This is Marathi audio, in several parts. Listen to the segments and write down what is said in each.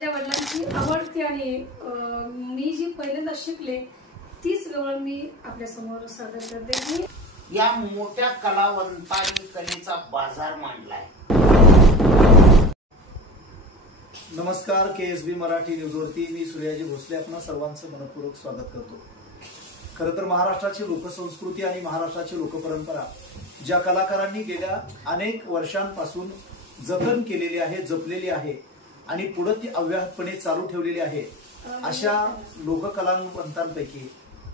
त्या वडिलांची आवडती आणि मी जी पहिल्यांदा शिकले तीच गवळ मी आपल्या समोर सादर करते। या मोठ्या कलावंतांनी कलेचा बाजार मांडलाय। नमस्कार, केएसबी मराठी न्यूजवरती मी सूर्याजी भोसले आपणा सर्वांचं मनपूर्वक स्वागत करतो। खरं तर महाराष्ट्राची लोकसंस्कृती आणि महाराष्ट्राची लोकपरंपरा ज्या कलाकारांनी गेल्या अनेक वर्षांपासून जतन केलेली आहे, जपलेली आहे आणि पुढे ती अव्याहतपणे चालू ठेवलेली आहे, अशा लोककलावंतांपैकी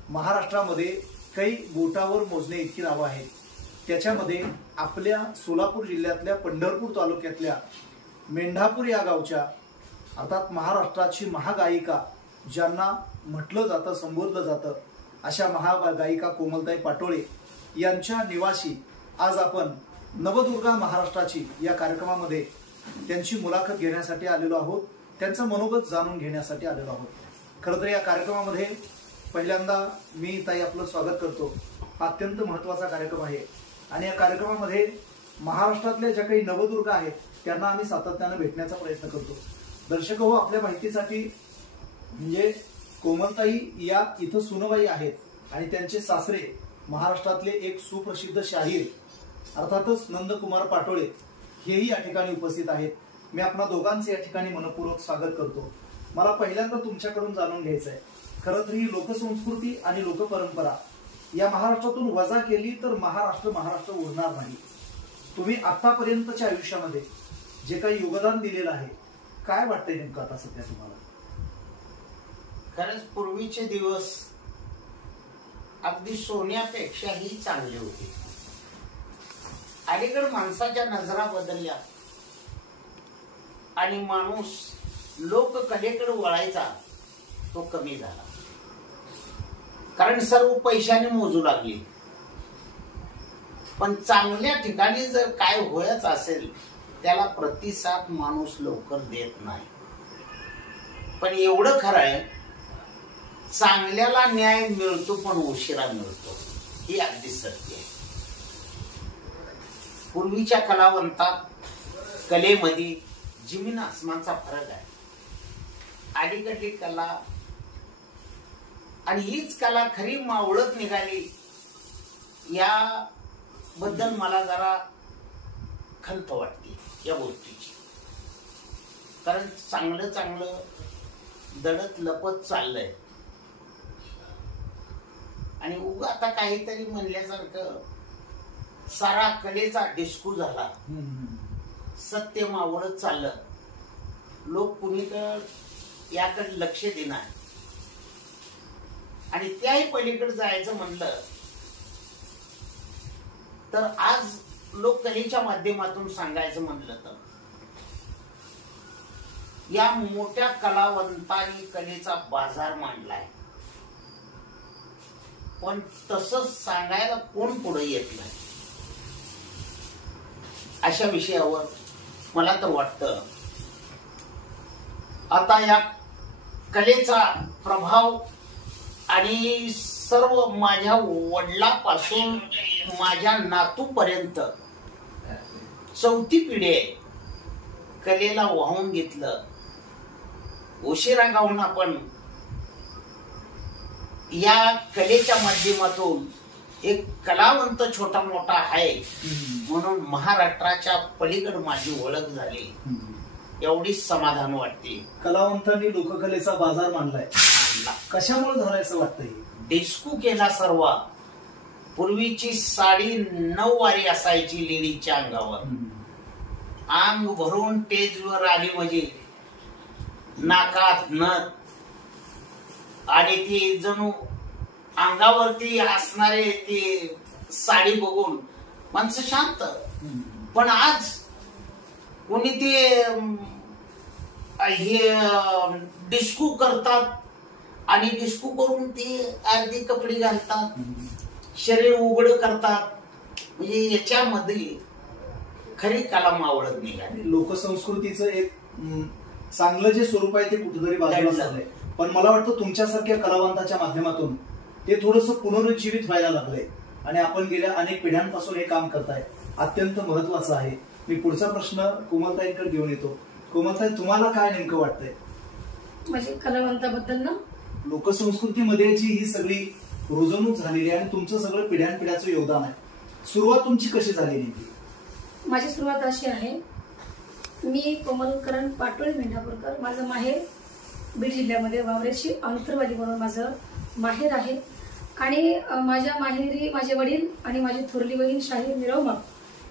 महाराष्ट्रामध्ये काही बोटावर मोजणे इतकी नावं आहेत। त्याच्यामध्ये आपल्या सोलापूर जिल्ह्यातल्या पंढरपूर तालुक्यातल्या मेंढापूर या गावच्या अर्थात महाराष्ट्राची महागायिका ज्यांना म्हटलं जातं, संबोधलं जातं, अशा महागायिका कोमलताई पाटोळे यांच्या निवासी आज आपण नवदुर्गा महाराष्ट्राची या कार्यक्रमामध्ये त्यांची मुलाखत घेण्यासाठी आलेलो आहोत, त्यांचं मनोगत जाणून घेण्यासाठी आलेलो आहोत। खरं तर या कार्यक्रमामध्ये पहिल्यांदा मी ताई आपलं स्वागत करतो। हा अत्यंत महत्त्वाचा कार्यक्रम आहे आणि या कार्यक्रमामध्ये महाराष्ट्रातल्या ज्या काही नवदुर्गा आहेत त्यांना आम्ही सातत्याने भेटण्याचा प्रयत्न करतो। दर्शक हो, आपल्या माहितीसाठी म्हणजे कोमलताई या इथं सुनबाई आहेत आणि त्यांचे सासरे महाराष्ट्रातले एक सुप्रसिद्ध शाहीर अर्थातच नंदकुमार पाटोळे हेही या ठिकाणी उपस्थित आहेत। मी आपणा दोघांचे या ठिकाणी मनपूर्वक स्वागत करतो। मला पहिल्यांदा तुमच्याकडून जाणून घ्यायचं आहे, खरं तर ही लोकसंस्कृती आणि लोकपरंपरा या महाराष्ट्रातून वजा केली तर महाराष्ट्र उरणार नाही। तुम्ही आतापर्यंतच्या आयुष्यामध्ये जे काही योगदान दिलेलं आहे, काय वाटतंय नेमकं आता सध्या तुम्हाला? खरंच पूर्वीचे दिवस अगदी सोन्यापेक्षाही चांगले होते। अलीकडे माणसाच्या नजरा बदलल्या आणि माणूस लोककलेकडे वळायचा तो कमी झाला, कारण सर्व पैशाने मोजू लागली। पण चांगल्या ठिकाणी जर काय होयच असेल त्याला प्रतिसाद माणूस लवकर देत नाही। पण एवढं खरं आहे, चांगल्याला न्याय मिळतो पण उशिरा मिळतो, ही अगदी सत्य आहे। पूर्वीच्या कलावंतात कलेमध्ये जमीन आसमानचा फरक आहे। अलीकडली कला आणि हीच कला खरी मावळत निघाली याबद्दल मला जरा खंत वाटते या गोष्टीची, कारण चांगलं दडत लपत चाललंय आणि उगा आता काहीतरी म्हणल्यासारखं सारा कलेचा डिस्कू झाला। सत्य मावळत चाललं, लोक कुणीकडे याकडे लक्ष देणार आणि त्याही पलीकडे जायचं म्हणलं तर आज लोककलेच्या माध्यमातून सांगायचं म्हणलं तर या मोठ्या कलावंतांनी कलेचा बाजार मांडलाय, पण तसंच सांगायला कोण पुढे येत नाही। अशा विषयावर मला तर वाटतं आता या कलेचा प्रभाव आणि सर्व माझ्या वडिलांपासून माझ्या नातूपर्यंत चौथी पिढी आहे, कलेला वाहून घेतलं। उशिरा गाऊन आपण या कलेच्या माध्यमातून एक कलावंत छोटा मोठा आहे म्हणून महाराष्ट्राच्या पलीकडे माझी ओळख झाली, एवढीच समाधान वाटते। कलावंतांनी लोककलेचा बाजार मांडलाय, कशामुळे झालाय असं वाटतंय? डिस्कू केला सर्व। पूर्वीची साडी 9 वारी असायची लेडीच्या अंगावर, अंग भरून टेजवर आली म्हणजे नाकात नथ आणि ती जणू अंगावरती असणारे ती साडी बघून माणसं शांत। पण आज कोणी ते हे डिस्कू करतात आणि डिस्कू करून ती अर्धी कपडे घालतात, शरीर उघड करतात, म्हणजे याच्यामध्ये खरी कला मावळत निघाली। लोकसंस्कृतीचं एक चांगलं जे स्वरूप आहे ते कुठेतरी बाजूला झालंय, पण मला वाटतं तुमच्यासारख्या कलावंताच्या माध्यमातून ते थोडंसं पुनरुज्जीवित व्हायला लागलंय आणि आपण गेल्या अनेक पिढ्यांपासून हे काम करताय, अत्यंत महत्वाचं आहे। मी पुढचा प्रश्न कोमलताईंकडे घेऊन येतो। कोमलताई, तुम्हाला काय नेमकं वाटतंय म्हणजे कलावंताबद्दल ना, लोकसंस्कृतीमध्ये जी ही सगळी रुजवणूक झालेली आहे आणि तुमचं सगळं पिढ्यानपिढ्याचं योगदान आहे, सुरुवात तुमची कशी झाली नेमकी? माझी सुरुवात अशी आहे, मी कोमलकरण पाटोळे मेंढापूरकर, माझं माहेर बीड जिल्ह्यामध्ये वावरेची अंतरवाली म्हणून माझं माहेर आहे. आणि माझ्या माहेरी माझे वडील आणि माझी थोरली बहीण शाहीर मिरवमक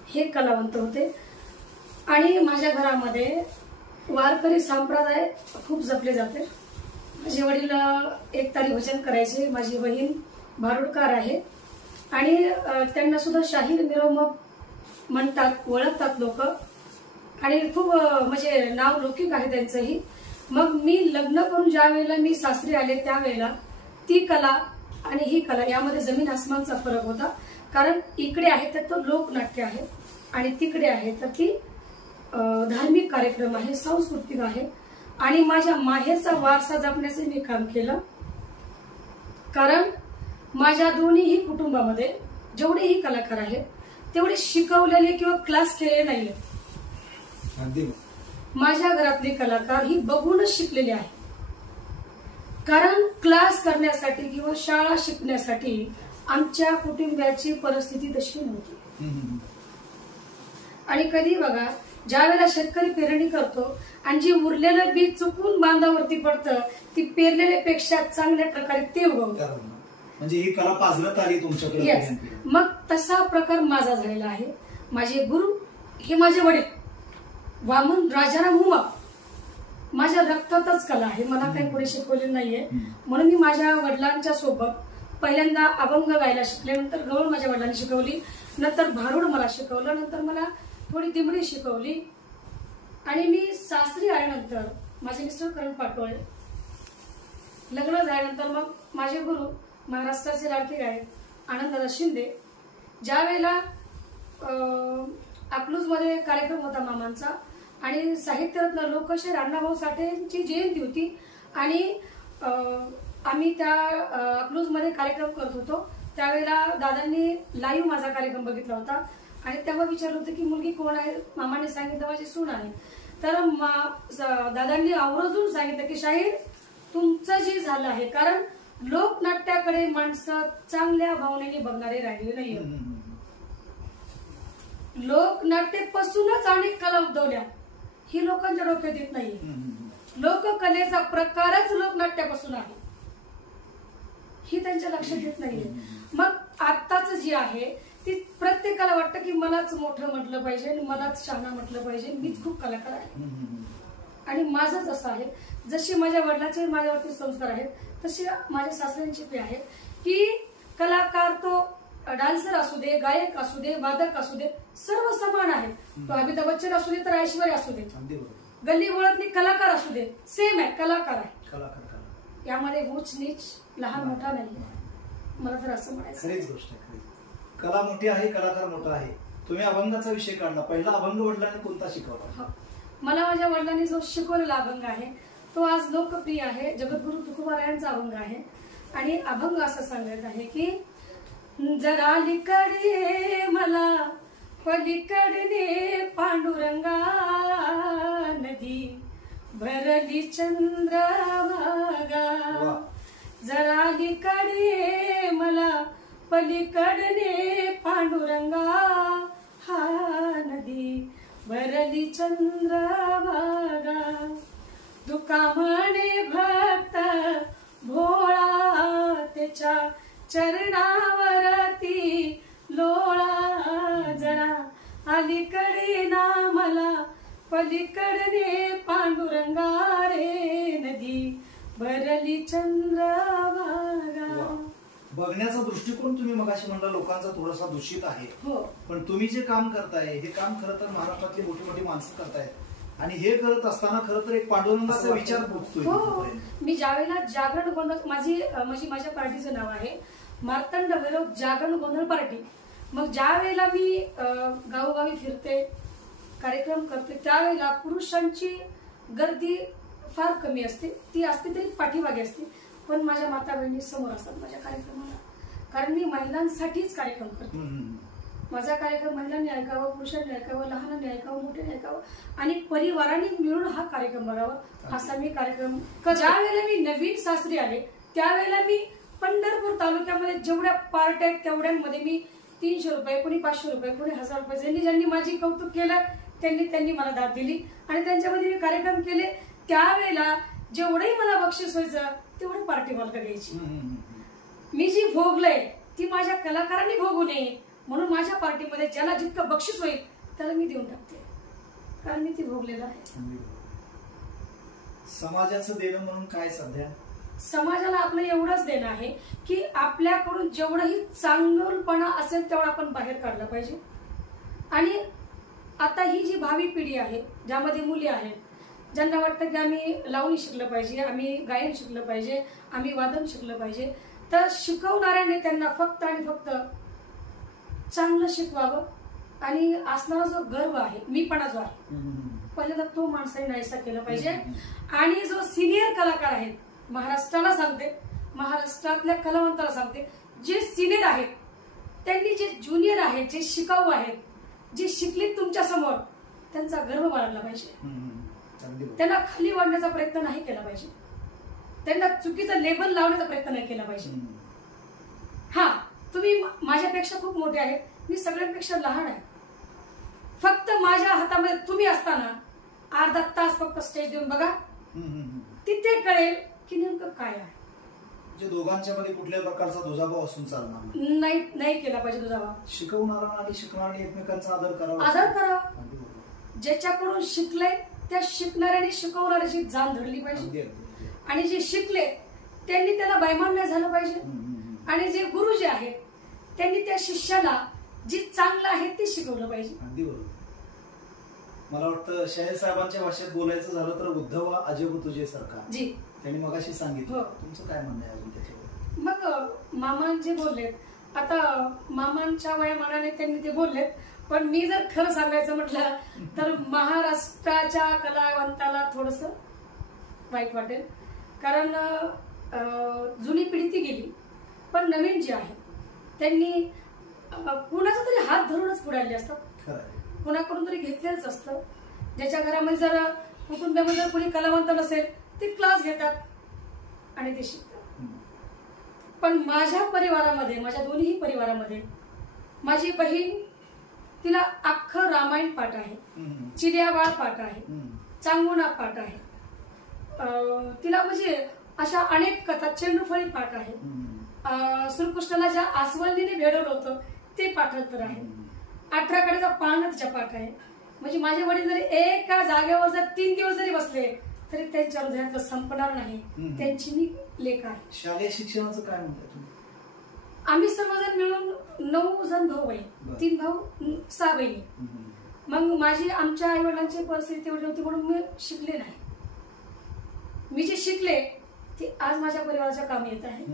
हे कलावंत होते. आणि माझ्या घरामध्ये वारकरी संप्रदाय खूप जपले जाते. माझे वडील एकतारी भजन करायचे, माझी बहीण भारुडकार आहे आणि त्यांना सुद्धा शाहीर मिरवमक म्हणतात, ओळखतात लोक आणि खूप म्हणजे नाव लौकिक आहे त्यांचंही. मग मी लग्न करून ज्या वेळेला मी सासरी आले त्यावेळेला ती कला आणि ही कला यामध्ये जमीन आसमानचा फरक होता. कारण इकडे आहे तर तो लोकनाट्य आहे आणि तिकडे आहे तर ती धार्मिक कार्यक्रम आहे, सांस्कृतिक आहे. आणि माझ्या माहेरचा वारसा जपण्याचे मी काम केलं. कारण माझ्या दोन्हीही कुटुंबामध्ये जेवढेही कलाकार आहेत तेवढे शिकवलेले किंवा क्लास केलेले नाहीये. माझ्या घरातले कलाकार ही बघूनच शिकलेले आहे. कारण क्लास करण्यासाठी किंवा शाळा शिकण्यासाठी आमच्या कुटुंबाची परिस्थिती तशी नव्हती. आणि कधी बघा, ज्या वेळेला शेतकरी पेरणी करतो आणि जे उरलेलं बी चुकून बांधावरती पडतं, ती पेरलेल्यापेक्षा चांगल्या प्रकारे ते उगवतं. म्हणजे ही कला पाजण्यात आली तुमच्याकडे. मग तसा प्रकार माझा झालेला आहे. माझे गुरु हे माझे वडील वामन राजाराम उमा, माझ्या रक्तातच कला आहे. मला काही पुढे शिकवले नाहीये. म्हणून मी माझ्या वडिलांच्या सोबत पहिल्यांदा अभंग गायला शिकले, नंतर गवळ माझ्या वडिलांनी शिकवली, नंतर भारुड मला शिकवलं, नंतर मला थोडी दिमडी शिकवली. आणि मी सासरी आल्यानंतर माझे मिस्टर करण पाटोळे, लग्न झाल्यानंतर मग माझे गुरु महाराष्ट्राचे लाडके गायक आनंददादा शिंदे. ज्या वेळेला अकलूजमध्ये कार्यक्रम होता मामांचा आणि साहित्यरत्न लोकशाहीर अण्णाभाऊ साठेंची जयंती होती आणि आम्ही त्या अकलूजमध्ये कार्यक्रम करत होतो. त्यावेळेला दादांनी लाईव्ह माझा कार्यक्रम बघितला होता आणि तेव्हा विचारलं होतं की मुलगी कोण आहे. मामाने सांगितलं माझी सून आहे. तर दादांनी आवर्जून सांगितलं की शाहीर तुमचं जे झालं आहे, कारण लोकनाट्याकडे माणसं चांगल्या भावनेने बघणारे राहिले नाहीये. लोकनाट्यापासूनच अनेक कला उद्भवल्या, ही लोकांच्या डोक्यात येत नाहीये. लोककलेचा प्रकारच लोकनाट्यापासून आहे, ही त्यांच्या लक्षात येत नाहीये. मग आत्ताच जी आहे ती प्रत्येकाला वाटतं की मलाच मोठं म्हटलं पाहिजे, मलाच शहाणा म्हटलं पाहिजे, मीच खूप कलाकार आहे. आणि माझंच असं आहे, जसे माझ्या वडिलांचे माझ्यावरती संस्कार आहेत तसे माझ्या सासऱ्यांचे ते आहेत की कलाकार तो डान्सर असू दे, गायक असू दे, वादक असू दे, सर्व समान आहे. तो अमिताभ बच्चन असू दे तर ऐश्वर्या असू दे, गल्ली बोळातली कलाकार असू दे, सेम आहे, कलाकार आहे. यामध्ये उच नीच लहान मोठा नाही. मला तर असं म्हणायचं. खरीच गोष्ट आहे. कला मोठी आहे, कलाकार मोठा आहे. तुम्ही अभंगाचा विषय काढला, पहिला अभंग वडिलांनी कोणता शिकवला? मला माझ्या वडिलांनी जो शिकवलेला अभंग आहे तो आज लोकप्रिय आहे. जगद्गुरु तुकोबारायांचा अभंग आहे आणि अभंग असं सांगत आहे की जरा लिकडे मला पलीकडने पांडुरंगा नदी भरली चंद्रभागा. जरा लिकडे मला पलीकडने पांडुरंगा हा नदी भरली चंद्रभागा. तुका म्हणे भक्त भोळा त्याच्या चरणावरती लोळा. जरा अलीकडे ना मला पलीकडने पांडुरंगा रे नदी भरली चंद्रभागा. बघण्याचा दृष्टिकोन तुम्ही मगाशी म्हणला लोकांचा थोडासा दूषित आहे. हो. पण तुम्ही जे काम करताय हे काम खरं तर महाराष्ट्रातली मोठी मोठी माणसं करतायत आणि हे करत असताना खरं तर एक पांडुरंगाचा विचार पोचतोय. हो. मी ज्यावेळेला जागरण गोंधळ माझ्या पार्टीचं नाव आहे मार्तंड विरोध जागरण गोंधळ पार्टी. मग ज्या वेळेला मी गावोगावी फिरते, कार्यक्रम करते, त्यावेळेला पुरुषांची गर्दी फार कमी असते. ती असते तरी पाठीमागे असते, पण माझ्या माता बहिणी समोर असतात माझ्या कार्यक्रमाला. कारण मी महिलांसाठीच कार्यक्रम करते. माझा कार्यक्रम महिलांनी ऐकावा, पुरुषांनी ऐकावा, लहानांनी ऐकावं, मोठ्यांनी ऐकावं आणि परिवाराने मिळून हा कार्यक्रम बघावा असा मी कार्यक्रम. ज्या वेळेला मी नवीन सासरी आले त्यावेळेला मी पंढरपूर तालुक्यामध्ये जेवढ्या पार्ट्या आहेत तेवढ्यांमध्ये मी 300 रुपये, कोणी 500 रुपये, कोणी 1000 रुपये, ज्यांनी माझी कौतुक केलं त्यांनी मला दाद दिली आणि त्यांच्यामध्ये मी कार्यक्रम केले. त्यावेळेला जेवढंही मला बक्षीस व्हायचं तेवढं पार्टी मला द्यायची. मी जी भोगलंय ती माझ्या कलाकारांनी भोगू नये म्हणून माझ्या पार्टीमध्ये ज्याला जितकं बक्षीस होईल त्याला मी देऊन टाकते, कारण मी ती भोगलेलं आहे. समाजाचं देणं म्हणून काय सध्या समाजाला आपलं एवढंच देणं आहे की आपल्याकडून जेवढंही चांगलपणा असेल तेवढं आपण बाहेर काढलं पाहिजे. आणि आता ही जी भावी पिढी आहे ज्यामध्ये मुली आहेत, ज्यांना वाटतं की आम्ही लावणी शिकलं पाहिजे, आम्ही गायन शिकलं पाहिजे, आम्ही वादन शिकलं पाहिजे, तर शिकवणाऱ्याने त्यांना फक्त आणि फक्त चांगलं शिकवावं. आणि असणारा जो गर्व आहे, मीपणा जो आहे, पहिल्यांदा तो माणसाने नाहीसा केला पाहिजे. आणि जो सिनियर कलाकार आहेत, महाराष्ट्राला सांगते, महाराष्ट्रातल्या कलावंताला सांगते, जे सिनियर आहेत त्यांनी जे ज्युनियर आहेत, जे शिकाऊ आहेत, जे शिकले तुमच्या समोर, त्यांचा गर्व बाळगला पाहिजे. त्यांना खाली वाढण्याचा प्रयत्न नाही केला पाहिजे, त्यांना चुकीचं लेबल लावण्याचा प्रयत्न नाही केला पाहिजे. हा, तुम्ही माझ्यापेक्षा खूप मोठे आहेत, मी सगळ्यांपेक्षा लहान आहे. फक्त माझ्या हातामध्ये तुम्ही असताना अर्धा तास फक्त स्टेज देऊन बघा, तिथे कळेल की नेमकं काय आहे. जे दोघांच्या मध्ये कुठल्याही प्रकारचा दुजाभाव असून चालणार नाही केला पाहिजे दुजाभाव. शिकवणारा आणि शिकणारे एकमेकांचा आदर करावा, आदर करावा. ज्याच्याकडून शिकलंय त्या शिकणाऱ्याने शिकवणाऱ्याची जाण धरली पाहिजे. आणि जे शिकले त्यांनी त्याला बैमान नाही झालं पाहिजे. आणि जे गुरु जे आहेत त्यांनी त्या शिष्याला जी चांगलं आहे ते शिकवलं पाहिजे. अगदी बरोबर. मला वाटतं शाहीर साहेबांच्या भाषेत बोलायचं झालं तर उद्धवा अजब तुझे सरकार जी त्यांनी मगाशी सांगितलं. तुमचं काय म्हणणं आहे अजून त्याच्यावर? मग मामा जे बोललेत, आता मामांच्या वयामानाने त्यांनी ते बोललेत, पण मी जर खरं सांगायचं म्हटलं तर महाराष्ट्राच्या कलावंताला थोडस वाईट वाटेल. कारण जुनी पिढी ती गेली, पण नवीन जे आहे त्यांनी कुणाचा तरी हात धरूनच पुढे आले असतात, कुणाकडून तरी घेतलेलंच असतं. ज्याच्या घरामध्ये जर कुटुंबामध्ये जर कोणी कलावंत नसेल ते क्लास घेतात आणि ते शिकतात. पण माझ्या परिवारामध्ये, माझ्या दोन्ही परिवारामध्ये माझी बहीण, तिला अख्खं रामायण पाठ आहे, चिर्याबाळ पाठ आहे, चांगुणा पाठ आहे, तिला म्हणजे अशा अनेक कथा, चेंडूफळी पाठ आहे, श्रीकृष्णाला ज्या आसवंदीने भेडवलं होतं ते पाठांतर आहे, 18 कडेचा पाळणा तिच्या पाठ आहे. म्हणजे माझे वडील जरी एका जागेवर जर 3 दिवस जरी बसले तरी त्यांच्या हृदयात संपणार नाही. त्यांची मी लेख आहे. शालेय शिक्षणाचं काय म्हणता तुम्ही? आम्ही सर्वजण मिळून 9 जण भाऊ बहीण, 3 भाऊ 6 बहिणी. मग माझी आमच्या आई वडिलांची परिस्थिती एवढी नव्हती म्हणून मी शिकले नाही. मी जे शिकले ते आज माझ्या परिवाराच्या कामी येत आहे.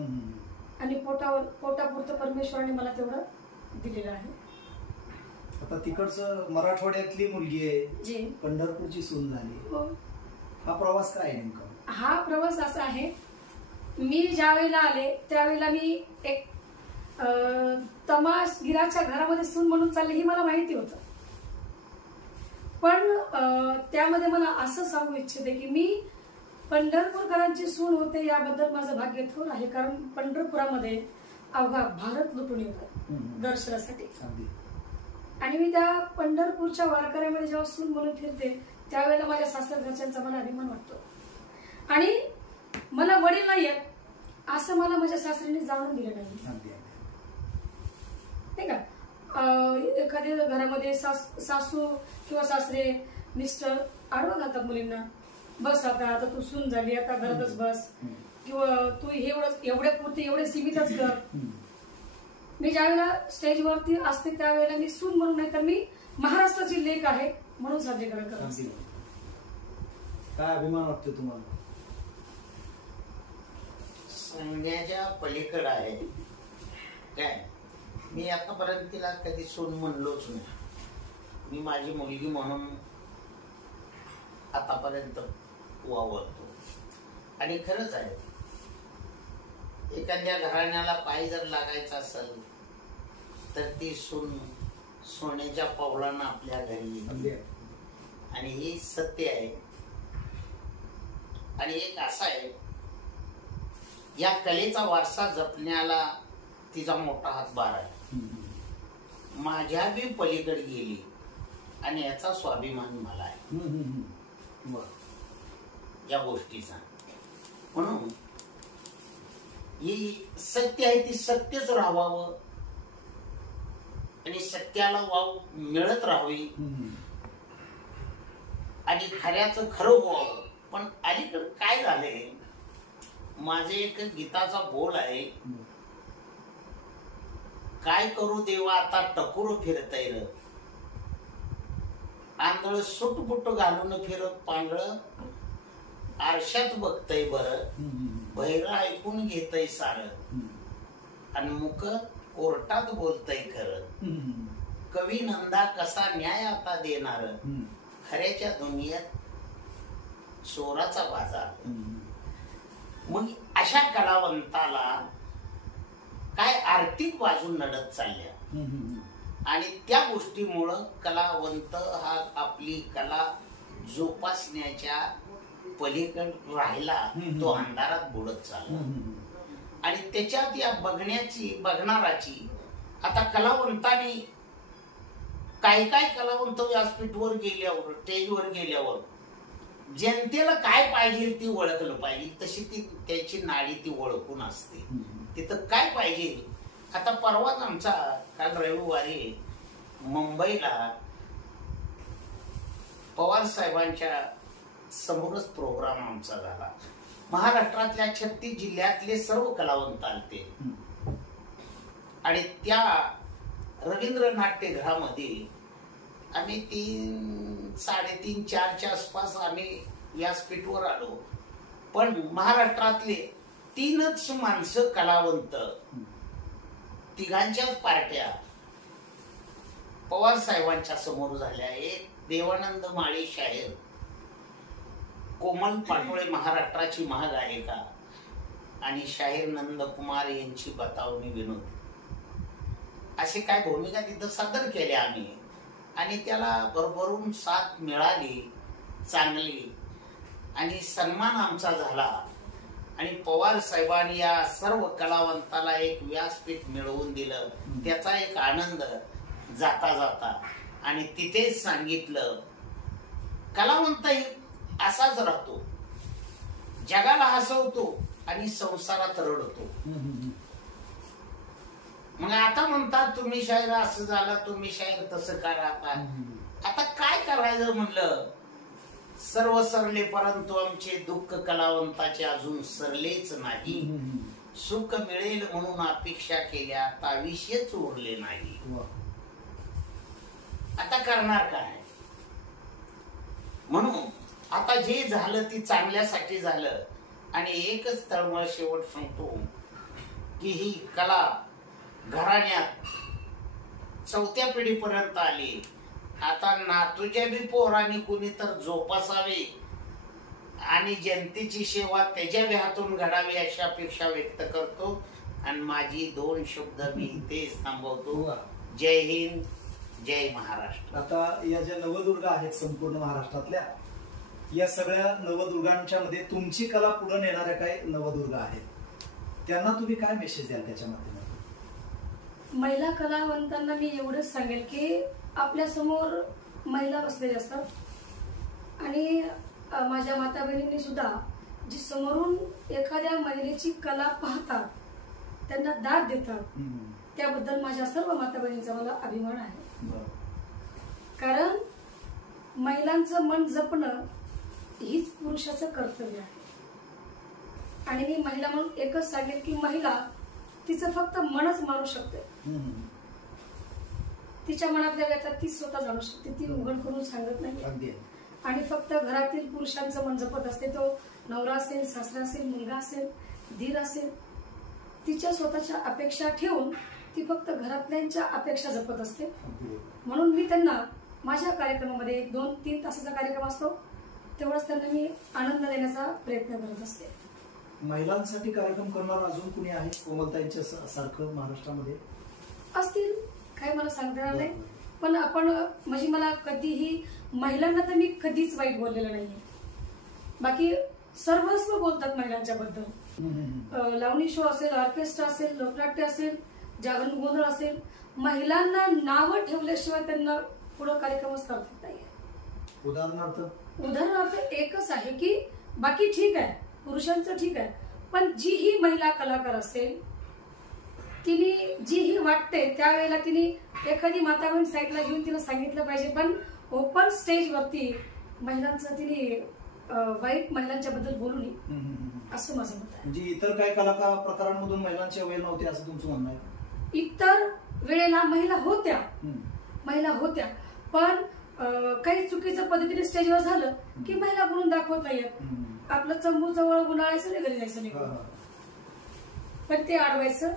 आणि पोटापुरतं परमेश्वराने मला तेवढं दिलेलं आहे. आता तिकडचं मराठवाड्यातली मुलगी आहे, पंढरपूरची सून झाली, हा प्रवास काय आहे नेमका? हा प्रवास असा आहे, मी ज्या वेळेला आले त्यावेळेला मी एक तमाशगिराच्या घरामध्ये सून म्हणून चालले हे मला माहिती होतं. पण त्यामध्ये मला असं सांगू इच्छिते की मी पंढरपूरकरांची सून होते याबद्दल माझं भाग्य थोर आहे. कारण पंढरपुरामध्ये अवघा भारत लुटून येतात दर्शनासाठी. आणि मी त्या पंढरपूरच्या वारकऱ्यामध्ये जेव्हा सून म्हणून फिरते त्यावेळेला माझ्या सासर घरच्यांचा मला अभिमान वाटतो. आणि मला वडील नाहीये असं मला माझ्या सासरीने जाणून दिलं नाही. नाही का, एखाद्या घरामध्ये सासू किंवा सासरे मिस्टर आडवं घालतात मुलींना, बस आता तू सून झाली आता घरातच बस, किंवा तू एवढ्या पुरती एवढे सीमितच कर. मी ज्यावेळेला स्टेजवरती असते त्यावेळेला मी सून म्हणून नाही तर मी महाराष्ट्राची लेक आहे म्हणून साजरीकरण करत असते. काय अभिमान वाटतो तुम्हाला? सांगण्याच्या पलीकडे आहे काय. मी आतापर्यंत तिला कधी सून म्हणलोच नाही. मी माझी मुलगी म्हणून आतापर्यंत वावरतो. आणि खरंच आहे, एखाद्या घराण्याला पाय जर लागायचा असेल तर ती सून सोन्याच्या पावलानं आपल्या घरी येते. आणि हे सत्य आहे. आणि एक असा आहे, या कलेचा वारसा जपण्याला तिचा मोठा हातभार आहे. माझ्या बी पलीकडे गेली आणि याचा स्वाभिमान मला आहे या गोष्टीचा. म्हणून ही सत्य आहे ती सत्यच राहावं आणि सत्याला वाव मिळत राहावी आणि खऱ्याचं खरं व्हावं. पण अलीकडे काय झालंय, माझे एक गीताचा बोल आहे, काय करू देवा आता टकुर फिरतय र, आंधळ सुटबुट घालून फिरत पांगळ आरशात बघतय बर, बहिर ऐकून घेतय सार आणि मुख कोर्टात बोलतय खरं. कवी नंदा कसा न्याय आता देणार, खऱ्याच्या दुनियेत चोराचा बाजार. मग अशा कलावंताला काय आर्थिक बाजू नडत चालल्या आणि त्या गोष्टीमुळं कलावंत हा आपली कला जोपासण्याच्या पलीकडे राहिला, तो अंधारात बुडत चालला. आणि त्याच्यात या बघणाराची आता कलावंतांनी काय कलावंत व्यासपीठवर गेल्यावर, स्टेजवर गेल्यावर जनतेला काय पाहिजे ती ओळखलं पाहिजे, तशी ती त्याची नाडी ती ओळखून असते. तिथं काय पाहिजे. आता परवाच आमचा काल रविवारी मुंबईला पवार साहेबांच्या समोरच प्रोग्राम आमचा झाला. महाराष्ट्रातल्या 36 जिल्ह्यातले सर्व कलावंत आलते आणि त्या रवींद्र नाट्यगृहामध्ये आम्ही 3, 3:30, 4च्या आसपास आम्ही व्यासपीठवर आलो. पण महाराष्ट्रातले 3च माणसं कलावंत, तिघांच्याच पार्ट्या पवार साहेबांच्या समोर झाल्या. एक देवानंद माळी शाहीर, कोमल पाटोळे महाराष्ट्राची महागायिका आणि शाहीर नंदकुमार यांची बतावणी विनोद, अशी काय भूमिका तिथं सादर केल्या आम्ही. आणि त्याला भरभरून साथ मिळाली चांगली आणि सन्मान आमचा झाला. आणि पवार साहेबांनी या सर्व कलावंताला एक व्यासपीठ मिळवून दिलं, त्याचा एक आनंद जाता जाता. आणि तिथेच सांगितलं, कलावंत असाच राहतो, जगाला हसवतो आणि संसारात रडतो. मग आता म्हणतात तुम्ही शायर असं झाला, तुम्ही शायर तसं करा. आता काय करायचं म्हणलं, सर्व सरले परंतु आमचे दुःख कलावंताचे अजून सरलेच नाही. सुख मिळेल म्हणून अपेक्षा केल्या, आता विषयच उरले नाही. आता करणार काय. म्हणून आता जे झालं ती चांगल्यासाठी झालं. आणि एकच तळमळ शेवट सांगतो की ही कला घराण्यात 4थ्या पिढीपर्यंत आली. आता नातूच्या बी पोरांनी कुणी तर जोपासावे आणि जनतेची सेवा त्याच्या हातून घडावी अशी अपेक्षा व्यक्त करतो. आणि माझी 2 शब्द मी इथेच थांबवतो. जय हिंद, जय महाराष्ट्र. आता या ज्या नवदुर्गा आहेत संपूर्ण महाराष्ट्रातल्या, या सगळ्या नवदुर्गांच्या मध्ये तुमची कला पुढे नेणाऱ्या काही नवदुर्गा आहेत, त्यांना तुम्ही काय मेसेज द्याल त्याच्या माध्यमातून? महिला कलावंतांना मी एवढंच सांगेल की आपल्या समोर महिला बसलेल्या असतात आणि माझ्या माता बहिणींनी सुद्धा जी समोरून एखाद्या महिलेची कला पाहतात, त्यांना दाद देतात, त्याबद्दल माझ्या सर्व माता बहिणींचा मला अभिमान आहे. कारण महिलांचं मन जपणं हीच पुरुषाचं कर्तव्य आहे. आणि मी महिला म्हणून एकच सांगेल की महिला तिचं फक्त मनच मारू शकते. तिच्या मनातल्या व्यथा ती स्वतः जाणू शकते, ती उघड करून सांगत नाही. आणि फक्त घरातील पुरुषांचं मन जपत असते, तो नवरा असेल, सासरा असेल, मुलगा असेल, धीर असेल. तिच्या स्वतःच्या अपेक्षा ठेवून ती फक्त घरातल्यांच्या अपेक्षा जपत असते. म्हणून मी त्यांना माझ्या कार्यक्रमामध्ये 2-3 तासाचा कार्यक्रम असतो, तेवढाच त्यांना मी आनंद देण्याचा प्रयत्न करत असते. महिलांसाठी कार्यक्रम करणार अजून कुणी आहे कोमलताईंच्या सारखं महाराष्ट्रामध्ये? असतील, काही मला सांगता येणार नाही. पण आपण म्हणजे मला कधीही महिलांना तर मी कधीच वाईट बोललेलं नाहीये. बाकी सर्वस्व बोलतात महिलांच्या बद्दल. लावणी शो असेल, ऑर्केस्ट्रा असेल, लोकनाट्य असेल, जागरण गोंधळ असेल, महिलांना नावं ठेवल्याशिवाय त्यांना पुढे कार्यक्रमच करतात नाहीये. उदाहरणार्थ एकच आहे की बाकी ठीक आहे, पुरुषांचं ठीक आहे, पण जी ही महिला कलाकार असेल तिने जी ही वाटते त्यावेळेला तिने एखादी माता बहीण साईडला घेऊन तिला सांगितलं पाहिजे. पण ओपन स्टेज वरती महिलांचं तिने वाईट महिलांच्या बद्दल बोलू नये असं माझं मत आहे. म्हणजे इतर काही कलाकार प्रकारांमधून महिलांची अवहेलना होते असं तुमचं म्हणणं आहे? इतर वेळेला महिला होत्या, पण काही चुकीच्या पद्धतीने स्टेजवर झालं की महिला म्हणून दाखवत नाहीयेत. आपलं चंबू जवळ गुंडाळायचं नाही, घरी जायचं नाही, पण ते अडवायचं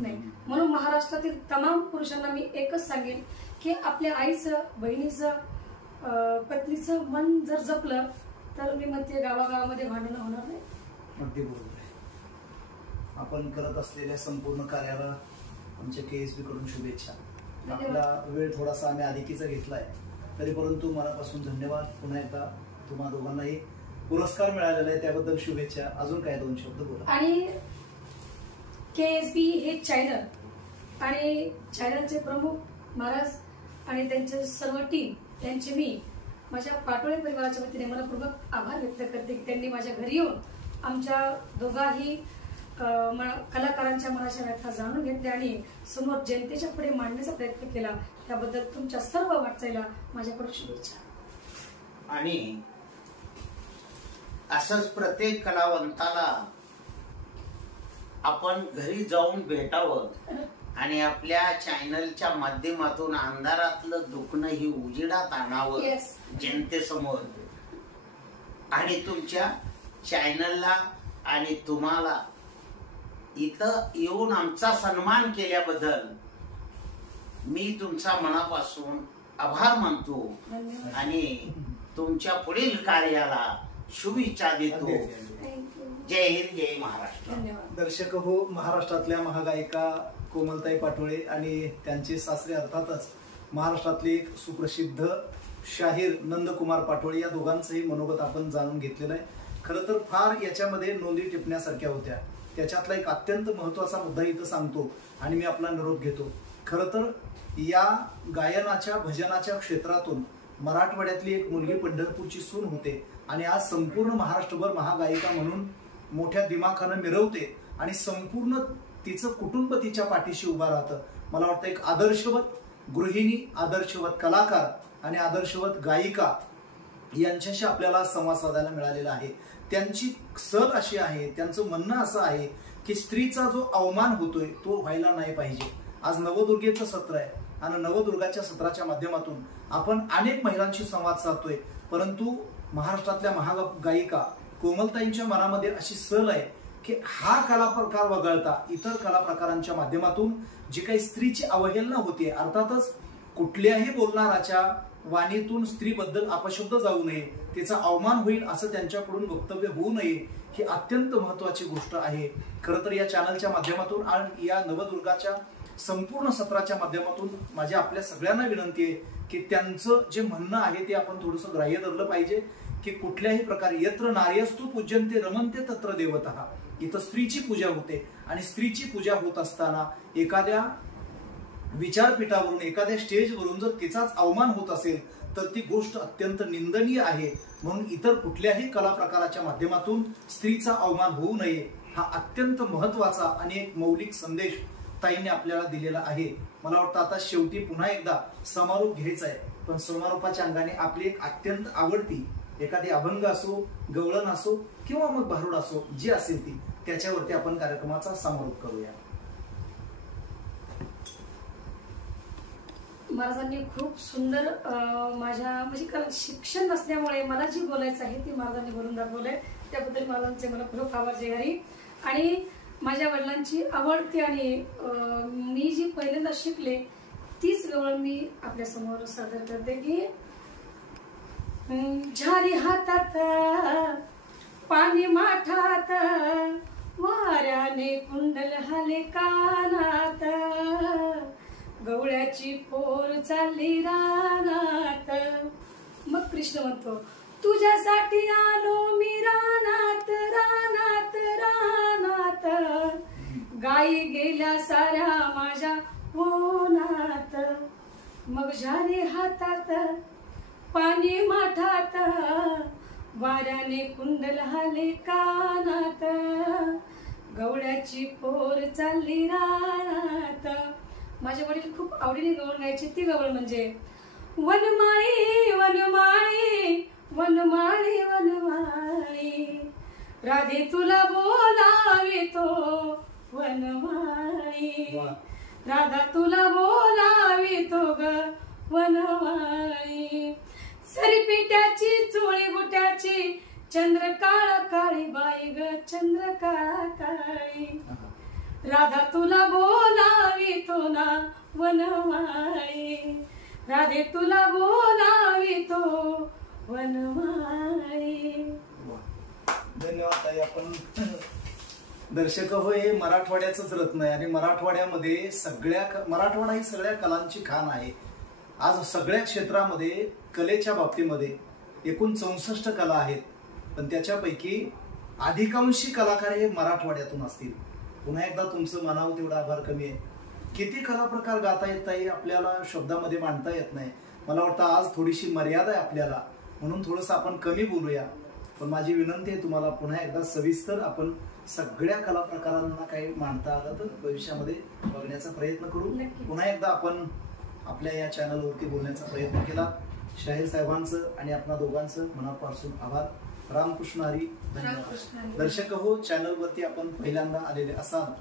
नाही. म्हणून महाराष्ट्रातील तमाम पुरुषांना मी एकच सांगेन की आपल्या आईचं, बहिणीचं, पत्नीचं मन जर जपलं तर मी म्हणते गावागावामध्ये भांडणं होणार नाही. अगदी बरोबर आहे. आपण करत असलेल्या संपूर्ण कार्याला आमच्या KSB कडून शुभेच्छा. आपला वेळ थोडासा आम्ही अधिकीचा घेतलाय, तरी परंतु मनापासून धन्यवाद. पुन्हा एकदा तुम्हा दोघांनाही पुरस्कार मिळालेला आहे त्याबद्दल शुभेच्छा. अजून काय 2 शब्द बोला. आणि KSB हे चॅनल आणि चॅनलचे प्रमुख महाराज आणि त्यांचे सर्व टीम त्यांचे मी माझ्या पाटोळे परिवाराच्या वतीने मनपूर्वक आभार व्यक्त करते की त्यांनी माझ्या घरी येऊन आमच्या दोघाही कलाकारांच्या मनाच्या व्यथा जाणून घेतल्या आणि समोर जनतेच्या पुढे मांडण्याचा प्रयत्न केला. त्याबद्दल तुमच्या सर्व वाटचालीला माझ्याकडून शुभेच्छा. आणि असंच प्रत्येक कलावंताला आपण घरी जाऊन भेटावं आणि आपल्या चॅनलच्या माध्यमातून अंधारातलं दुखणं ही उजेडात आणावं जनतेसमोर. आणि तुमच्या चॅनलला आणि तुम्हाला इथं येऊन आमचा सन्मान केल्याबद्दल मी तुमचा मनापासून आभार मानतो आणि तुमच्या पुढील कार्याला शुभेच्छा देतो. जय हिंद, जय महाराष्ट्र. दर्शक हो, महाराष्ट्रातल्या महागायिका कोमलताई पाटोळे आणि त्यांचे सासरे अर्थातच महाराष्ट्रातले एक सुप्रसिद्ध शाहीर नंदकुमार पाटोळे या दोघांचंही मनोगत आपण जाणून घेतलेलं आहे. खरं तर फार याच्यामध्ये नोंदी टिपण्यासारख्या होत्या. त्याच्यातला एक अत्यंत महत्वाचा मुद्दा इथं सांगतो आणि मी आपला निरोप घेतो. खरं तर या गायनाच्या भजनाच्या क्षेत्रातून मराठवाड्यातली एक मुलगी पंढरपूरची सून होते आणि आज संपूर्ण महाराष्ट्रभर महागायिका म्हणून मोठ्या दिमाखानं मिरवते आणि संपूर्ण तिचं कुटुंब तिच्या पाठीशी उभा राहतं. मला वाटतं एक आदर्शवत गृहिणी, आदर्शवत कलाकार आणि आदर्शवत गायिका यांच्याशी आपल्याला संवाद साधायला मिळालेला आहे. त्यांची सल अशी आहे, त्यांचं म्हणणं असं आहे की स्त्रीचा जो अवमान होतोय तो व्हायला नाही पाहिजे. आज नवदुर्गेचं सत्र आहे आणि नवदुर्गाच्या सत्राच्या माध्यमातून आपण अनेक महिलांशी संवाद साधतोय, परंतु महाराष्ट्रातल्या महागायिका कोमलताईंच्या मनामध्ये अशी सल आहे की हा कला प्रकार वगळता इतर कला प्रकारांच्या माध्यमातून जी काही स्त्रीची अवहेलना होते, अर्थातच कुठल्याही बोलणाराच्या वाणीतून स्त्रीबद्दल अपशब्द जाऊ नये, तिचा अवमान होईल असं त्यांच्याकडून वक्तव्य होऊ नये, ही अत्यंत महत्वाची गोष्ट आहे. खरं तर या चॅनलच्या माध्यमातून आणि या नवदुर्गाच्या संपूर्ण सत्राच्या माध्यमातून माझी आपल्या सगळ्यांना विनंती आहे की त्यांचं जे म्हणणं आहे ते आपण थोडंसं ग्राह्य धरलं पाहिजे की कुठल्याही प्रकारे यत्र नार्यस्तु पूज्यन्ते रमन्ते तत्र देवतः, इथं स्त्रीची पूजा होते आणि स्त्रीची पूजा होत असताना एखाद्या विचारपीठावरून, एखाद्या स्टेजवरून जर तिचाच अवमान होत असेल तर ती गोष्ट अत्यंत निंदनीय आहे. म्हणून इतर कुठल्याही कला प्रकाराच्या माध्यमातून स्त्रीचा अवमान होऊ नये हा अत्यंत महत्वाचा आणि एक मौलिक संदेश ताईने आपल्याला दिलेला आहे. मला वाटतं आता शेवटी पुन्हा एकदा समारोप घ्यायचा आहे, पण समारोपाच्या अंगाने आपली एक अत्यंत आवडती एखादी अभंग असो, गवळण असो किंवा मग भारुड असो, जी असेल ती त्याच्यावरती आपण कार्यक्रमाचा समारोप करूया. महाराजांनी खूप सुंदर माझ्या म्हणजे शिक्षण नसल्यामुळे मला जी बोलायचं आहे ती महाराजांनी बोलून दाखवलंय, त्याबद्दल महाराजांचे मला खूप आभार जेहारी. आणि माझ्या वडिलांची आवडती आणि मी जी पहिल्यांदा शिकले तीच गवळण मी आपल्या समोर सादर करते की झारी हातात पाणी माठात वाऱ्याने कुंडल हले कानात गवळ्याची पोर चालली रानात. मग कृष्ण म्हणतो तुझ्यासाठी आलो मी रानात रानात रानात, गाई गेल्या साऱ्या माझ्या वनात. मग झाले हातात पाणी माठात, वाऱ्याने कुंडल हाले कानात. गवळ्याची पोर चालली रानात. माझे वडील खूप आवडीने गवळ गायचे. ती गवळ म्हणजे वनमाळी वनमाळी वनमाळी वनमाळी, राधे तुला बोलावितो वनमाळी, राधा तुला बोलावितो ग वनमाळी. सरीपिट्याची चोळी गुट्याची चंद्र काळा काळी बाई ग चंद्र काळा काळी, राधा तुला बोलावितो ना वनमाळी, राधे तुला बोलावितो वनमाळी. धन्यवाद ताई. आपण दर्शक हो, हे मराठवाड्याचंच रत्न आहे आणि मराठवाड्यामध्ये मराठवाडा ही सगळ्या कलांची खाण आहे. आज सगळ्या क्षेत्रामध्ये कलेच्या बाबतीमध्ये एकूण 64 कला आहेत, पण त्याच्यापैकी अधिकांशी कलाकार हे मराठवाड्यातून असतील. पुन्हा एकदा तुमचं म्हणावं तेवढा आभार कमी आहे. किती कला प्रकार गाता येत नाही, आपल्याला शब्दामध्ये मांडता येत नाही. मला वाटतं आज थोडीशी मर्यादा आहे आपल्याला, म्हणून थोडंसं आपण कमी बोलूया. पण माझी विनंती आहे तुम्हाला पुन्हा एकदा सविस्तर आपण सगळ्या कला प्रकारांना काही मांडता आलं तर भविष्यामध्ये बघण्याचा प्रयत्न करू. पुन्हा एकदा आपण आपल्या या चॅनलवरती बोलण्याचा प्रयत्न केला. शाहीर साहेबांचं आणि आपणा दोघांचं मनापासून आभार. रामकृष्ण हरी. धन्यवाद. दर्शक हो, चॅनलवरती आपण पहिल्यांदा आलेले असाल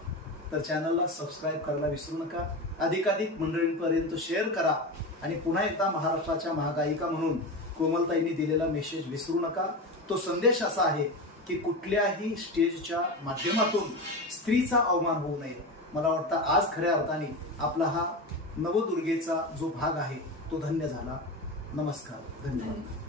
तर चॅनलला सबस्क्राईब करायला विसरू नका. अधिकाधिक मंडळींपर्यंत शेअर करा आणि पुन्हा एकदा महाराष्ट्राच्या महागायिका म्हणून कोमलताईंनी दिलेला मेसेज विसरू नका. तो संदेश असा आहे की कुठल्याही स्टेजच्या माध्यमातून स्त्रीचा अवमान होऊ नये. मला वाटतं आज खऱ्या अर्थाने आपला हा नवदुर्गेचा जो भाग आहे तो धन्य झाला. नमस्कार. धन्यवाद.